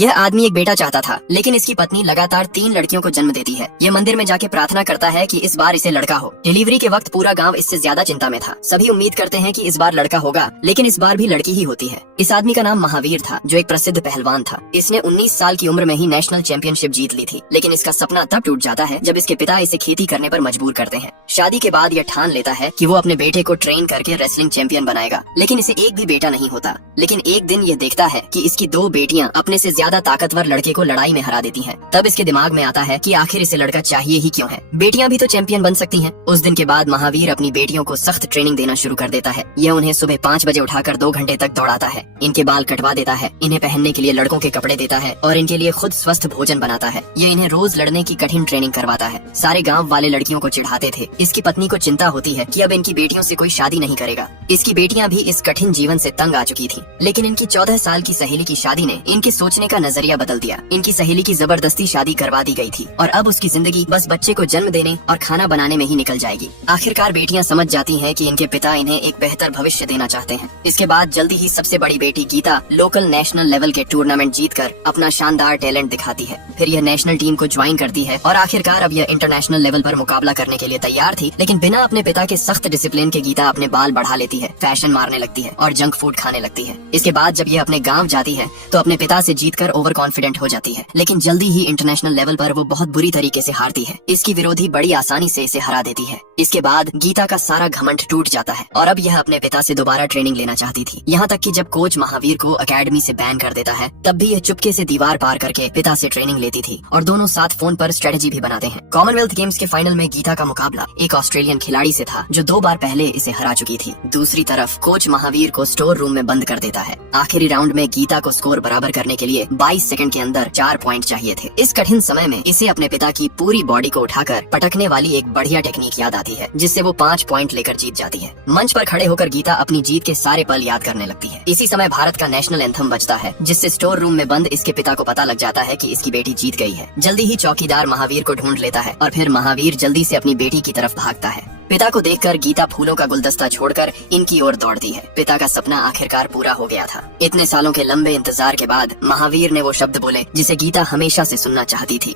यह आदमी एक बेटा चाहता था, लेकिन इसकी पत्नी लगातार 3 लड़कियों को जन्म देती है। यह मंदिर में जाके प्रार्थना करता है कि इस बार इसे लड़का हो। डिलीवरी के वक्त पूरा गांव इससे ज्यादा चिंता में था। सभी उम्मीद करते हैं कि इस बार लड़का होगा, लेकिन इस बार भी लड़की ही होती है। इस आदमी का नाम महावीर था, जो एक प्रसिद्ध पहलवान था। इसने 19 साल की उम्र में ही नेशनल चैंपियनशिप जीत ली थी, लेकिन इसका सपना तब टूट जाता है जब इसके पिता इसे खेती करने पर मजबूर करते हैं। शादी के बाद यह ठान लेता है कि वो अपने बेटे को ट्रेन करके रेसलिंग चैंपियन बनाएगा, लेकिन इसे एक भी बेटा नहीं होता। लेकिन एक दिन यह देखता है कि इसकी 2 बेटियां अपने से ज्यादा ताकतवर लड़के को लड़ाई में हरा देती हैं। तब इसके दिमाग में आता है कि आखिर इसे लड़का चाहिए ही क्यों है, बेटियां भी तो चैंपियन बन सकती हैं। उस दिन के बाद महावीर अपनी बेटियों को सख्त ट्रेनिंग देना शुरू कर देता है। यह उन्हें सुबह 5 बजे उठाकर 2 घंटे तक दौड़ाता है, इनके बाल कटवा देता है, इन्हें पहनने के लिए लड़कों के कपड़े देता है और इनके लिए खुद स्वस्थ भोजन बनाता है। यह इन्हें रोज लड़ने की कठिन ट्रेनिंग करवाता है। सारे गाँव वाले लड़कियों को चिढ़ाते थे। इसकी पत्नी को चिंता होती है कि अब इनकी बेटियों से कोई शादी नहीं करेगा। इसकी बेटियां भी इस कठिन जीवन से तंग आ चुकी थी, लेकिन इनकी 14 साल की सहेली की शादी ने इनके सोचने का नजरिया बदल दिया। इनकी सहेली की जबरदस्ती शादी करवा दी गई थी और अब उसकी जिंदगी बस बच्चे को जन्म देने और खाना बनाने में ही निकल जाएगी। आखिरकार बेटियां समझ जाती हैं कि इनके पिता इन्हें एक बेहतर भविष्य देना चाहते हैं। इसके बाद जल्दी ही सबसे बड़ी बेटी गीता लोकल नेशनल लेवल के टूर्नामेंट जीतकर अपना शानदार टैलेंट दिखाती है। फिर यह नेशनल टीम को ज्वाइन करती है और आखिरकार अब यह इंटरनेशनल लेवल पर मुकाबला करने के लिए तैयार थी। लेकिन बिना अपने पिता के सख्त डिसिप्लिन के गीता अपने बाल बढ़ा लेती है, फैशन मारने लगती है और जंक फूड खाने लगती है। इसके बाद जब यह अपने गाँव जाती है तो अपने पिता से जीतकर ओवर कॉन्फिडेंट हो जाती है, लेकिन जल्दी ही इंटरनेशनल लेवल पर वो बहुत बुरी तरीके से हारती है। इसकी विरोधी बड़ी आसानी से इसे हरा देती है। इसके बाद गीता का सारा घमंड टूट जाता है और अब यह अपने पिता से दोबारा ट्रेनिंग लेना चाहती थी। यहाँ तक कि जब कोच महावीर को एकेडमी से बैन कर देता है, तब भी यह चुपके से दीवार पार करके पिता से ट्रेनिंग लेती थी और दोनों साथ फोन पर स्ट्रेटेजी भी बनाते हैं। कॉमनवेल्थ गेम्स के फाइनल में गीता का मुकाबला एक ऑस्ट्रेलियन खिलाड़ी से था, जो 2 बार पहले इसे हरा चुकी थी। दूसरी तरफ कोच महावीर को स्टोर रूम में बंद कर देता है। आखिरी राउंड में गीता को स्कोर बराबर करने के लिए 22 सेकंड के अंदर 4 पॉइंट चाहिए थे। इस कठिन समय में इसे अपने पिता की पूरी बॉडी को उठाकर पटकने वाली एक बढ़िया टेक्निक याद आती है, जिससे वो 5 पॉइंट लेकर जीत जाती है। मंच पर खड़े होकर गीता अपनी जीत के सारे पल याद करने लगती है। इसी समय भारत का नेशनल एंथम बजता है, जिससे स्टोर रूम में बंद इसके पिता को पता लग जाता है कि इसकी बेटी जीत गई है। जल्दी ही चौकीदार महावीर को ढूंढ लेता है और फिर महावीर जल्दी से अपनी बेटी की तरफ भागता है। पिता को देखकर गीता फूलों का गुलदस्ता छोड़कर इनकी ओर दौड़ती है। पिता का सपना आखिरकार पूरा हो गया था। इतने सालों के लंबे इंतजार के बाद महावीर ने वो शब्द बोले जिसे गीता हमेशा से सुनना चाहती थी,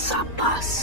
शाबाश।